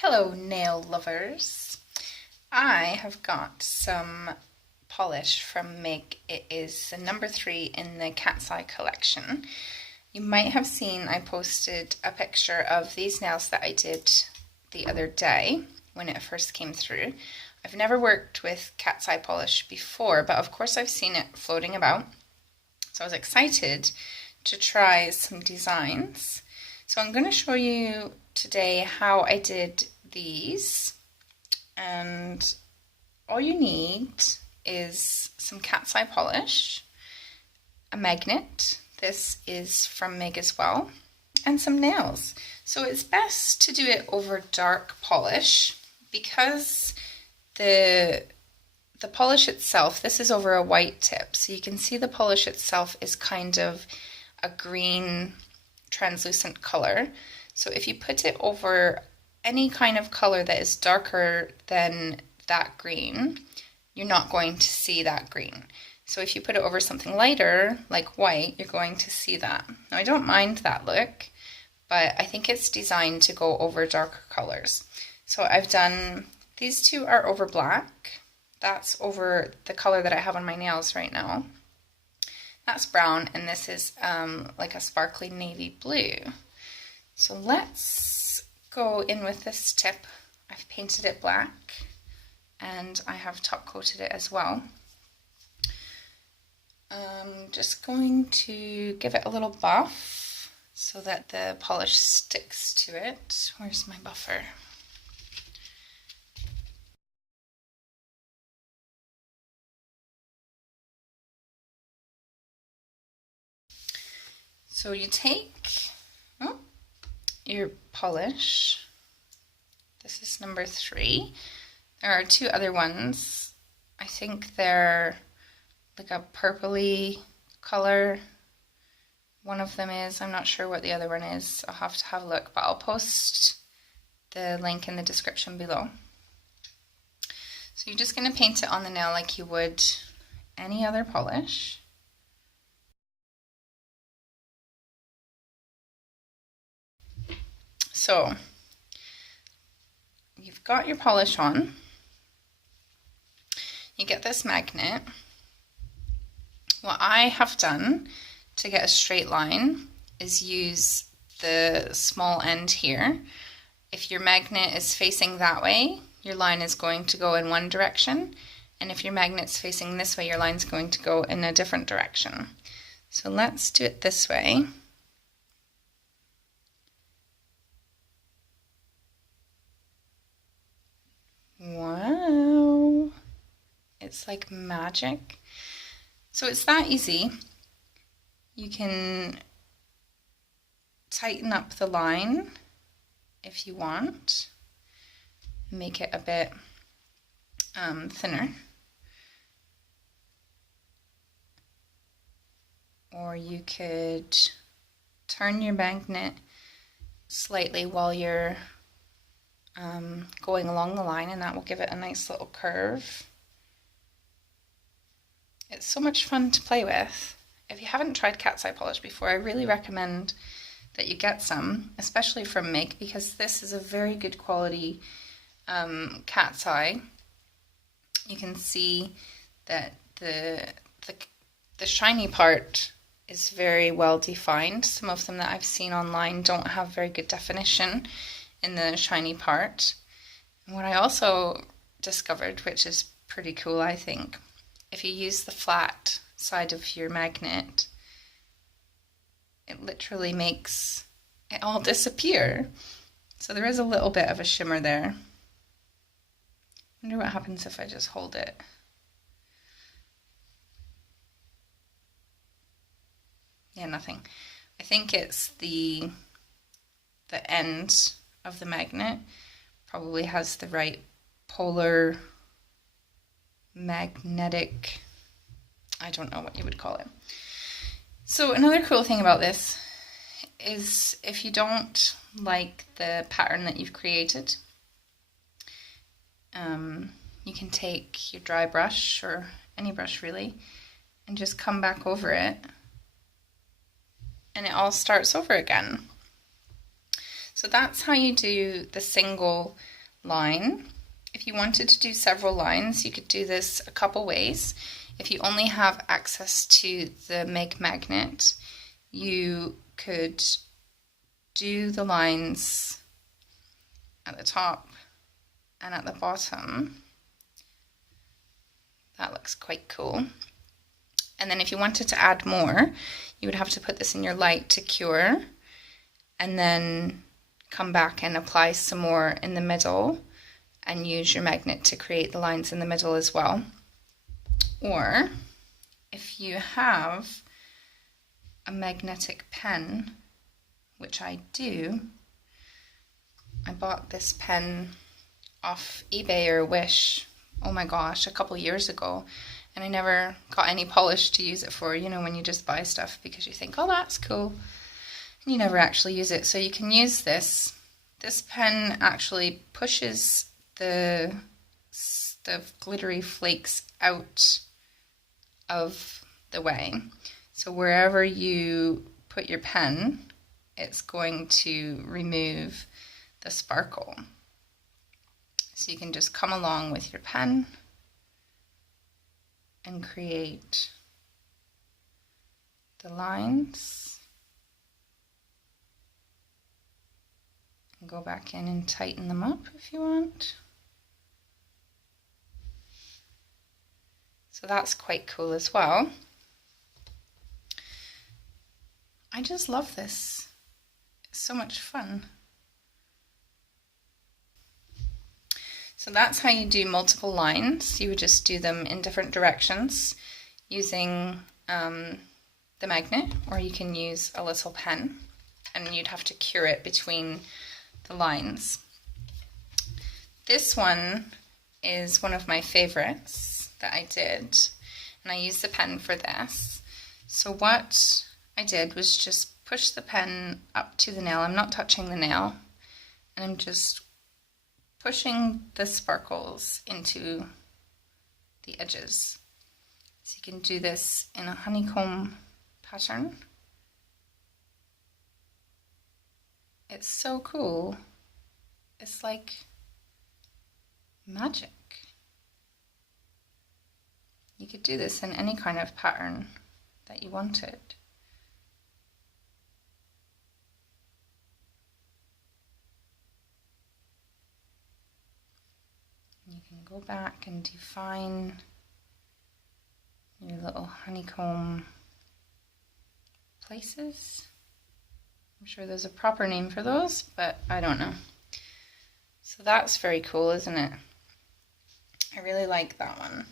Hello nail lovers. I have got some polish from MIG. It is the number 3 in the Cat's Eye collection. You might have seen I posted a picture of these nails that I did the other day when it first came through. I've never worked with Cat's Eye polish before, but of course I've seen it floating about. So I was excited to try some designs. So I'm going to show you today how I did these, and all you need is some Cat's Eye polish, a magnet, this is from MIG as well, and some nails. So it's best to do it over dark polish because the polish itself, this is over a white tip, so you can see the polish itself is kind of a green translucent color. So if you put it over any kind of color that is darker than that green, you're not going to see that green. So if you put it over something lighter, like white, you're going to see that. Now I don't mind that look, but I think it's designed to go over darker colors. So I've done, these two are over black. That's over the color that I have on my nails right now. That's brown, and this is like a sparkly navy blue. So let's go in with this tip. I've painted it black and I have top coated it as well. I'm just going to give it a little buff so that the polish sticks to it. Where's my buffer? So you take your polish. This is number 3. There are 2 other ones. I think they're like a purpley color. One of them is, I'm not sure what the other one is. I'll have to have a look, but I'll post the link in the description below. So you're just going to paint it on the nail like you would any other polish. So you've got your polish on, you get this magnet. What I have done to get a straight line is use the small end here. If your magnet is facing that way, your line is going to go in one direction, and if your magnet's facing this way, your line's going to go in a different direction. So let's do it this way. Wow, it's like magic. So it's that easy. You can tighten up the line if you want, make it a bit thinner. Or you could turn your magnet slightly while you're going along the line, and that will give it a nice little curve. It's so much fun to play with. If you haven't tried Cat's Eye polish before, I really recommend that you get some, especially from MIG, because this is a very good quality Cat's Eye. You can see that the shiny part is very well defined. Some of them that I've seen online don't have very good definition in the shiny part. And what I also discovered, which is pretty cool I think, if you use the flat side of your magnet, it literally makes it all disappear. So there is a little bit of a shimmer there. I wonder what happens if I just hold it. Yeah, nothing. I think it's the end of the magnet probably has the right polar magnetic, I don't know what you would call it. So another cool thing about this is if you don't like the pattern that you've created, you can take your dry brush, or any brush really, and just come back over it, and it all starts over again. So that's how you do the single line. If you wanted to do several lines, you could do this a couple ways. If you only have access to the MIG magnet, you could do the lines at the top and at the bottom. That looks quite cool. And then if you wanted to add more, you would have to put this in your light to cure and then come back and apply some more in the middle and use your magnet to create the lines in the middle as well. Or if you have a magnetic pen, which I do, I bought this pen off eBay or Wish, oh my gosh, a couple years ago, and I never got any polish to use it for, you know, when you just buy stuff because you think, oh, that's cool, and you never actually use it. So you can use this. This pen actually pushes the glittery flakes out of the way. So wherever you put your pen, it's going to remove the sparkle. So you can just come along with your pen and create the lines. And go back in and tighten them up if you want. So that's quite cool as well. I just love this. It's so much fun. So that's how you do multiple lines. You would just do them in different directions using the magnet, or you can use a little pen and you'd have to cure it between the lines. This one is one of my favorites that I did, and I used the pen for this. So what I did was just push the pen up to the nail. I'm not touching the nail, and I'm just pushing the sparkles into the edges. So you can do this in a honeycomb pattern. It's so cool. It's like magic. You could do this in any kind of pattern that you wanted. You can go back and define your little honeycomb places. I'm sure there's a proper name for those, but I don't know. So that's very cool, isn't it? I really like that one.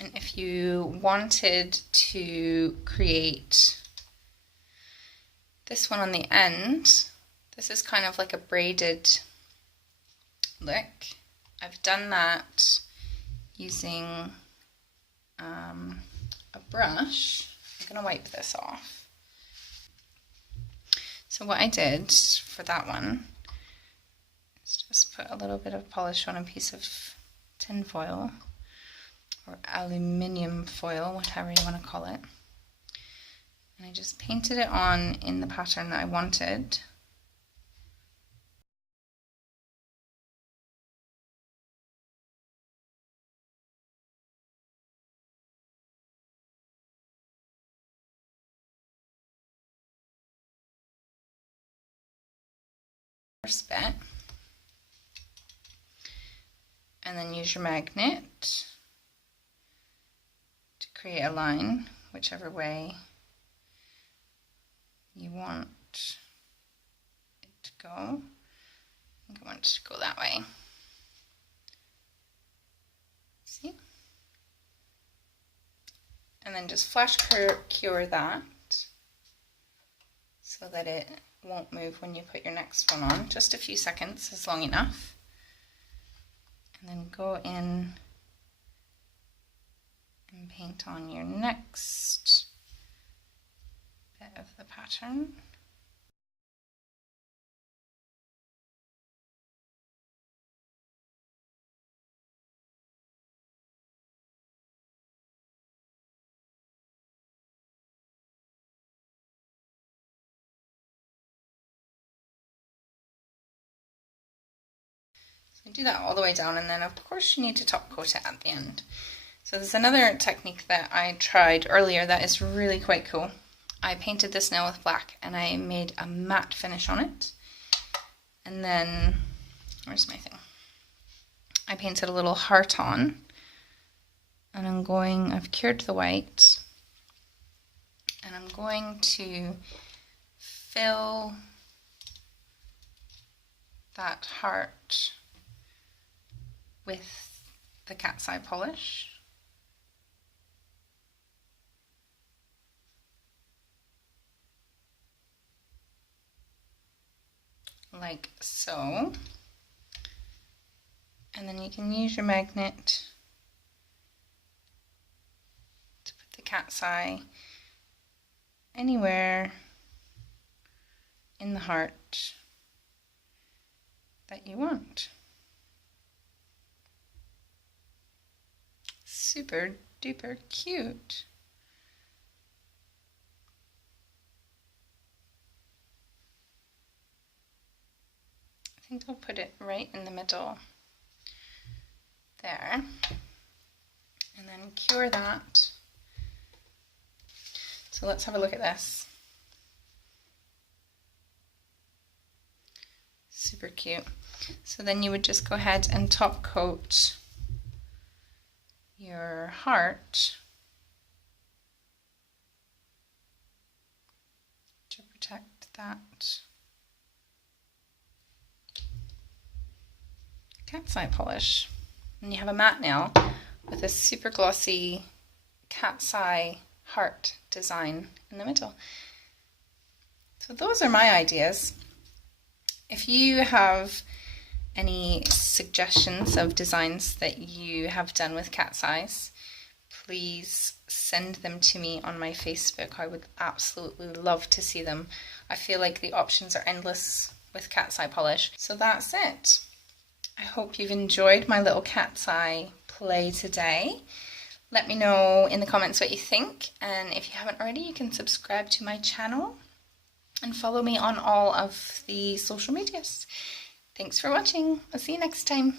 And if you wanted to create this one on the end, this is kind of like a braided look. I've done that using a brush. I'm going to wipe this off. So what I did for that one is just put a little bit of polish on a piece of tin foil, or aluminium foil, whatever you want to call it. And I just painted it on in the pattern that I wanted. First bit. And then use your magnet to create a line, whichever way you want it to go. I think I want it to go that way. See? And then just flash cure that so that it won't move when you put your next one on. Just a few seconds is long enough. And then go in and paint on your next bit of the pattern. You do that all the way down, and then of course you need to top coat it at the end. So there's another technique that I tried earlier that is really quite cool. I painted this nail with black and I made a matte finish on it. And then, where's my thing? I painted a little heart on, and I've cured the white, and I'm going to fill that heart with the cat's eye polish. Like so. And then you can use your magnet to put the cat's eye anywhere in the heart that you want. Super duper cute. I think I'll put it right in the middle there, and then cure that. So let's have a look at this. Super cute. So then you would just go ahead and top coat your heart to protect that cat's eye polish. And you have a matte nail with a super glossy cat's eye heart design in the middle. So those are my ideas. If you have any suggestions of designs that you have done with cat's eyes, please send them to me on my Facebook. I would absolutely love to see them. I feel like the options are endless with cat's eye polish. So that's it. I hope you've enjoyed my little cat's eye play today. Let me know in the comments what you think, and if you haven't already, you can subscribe to my channel and follow me on all of the social medias. Thanks for watching. I'll see you next time.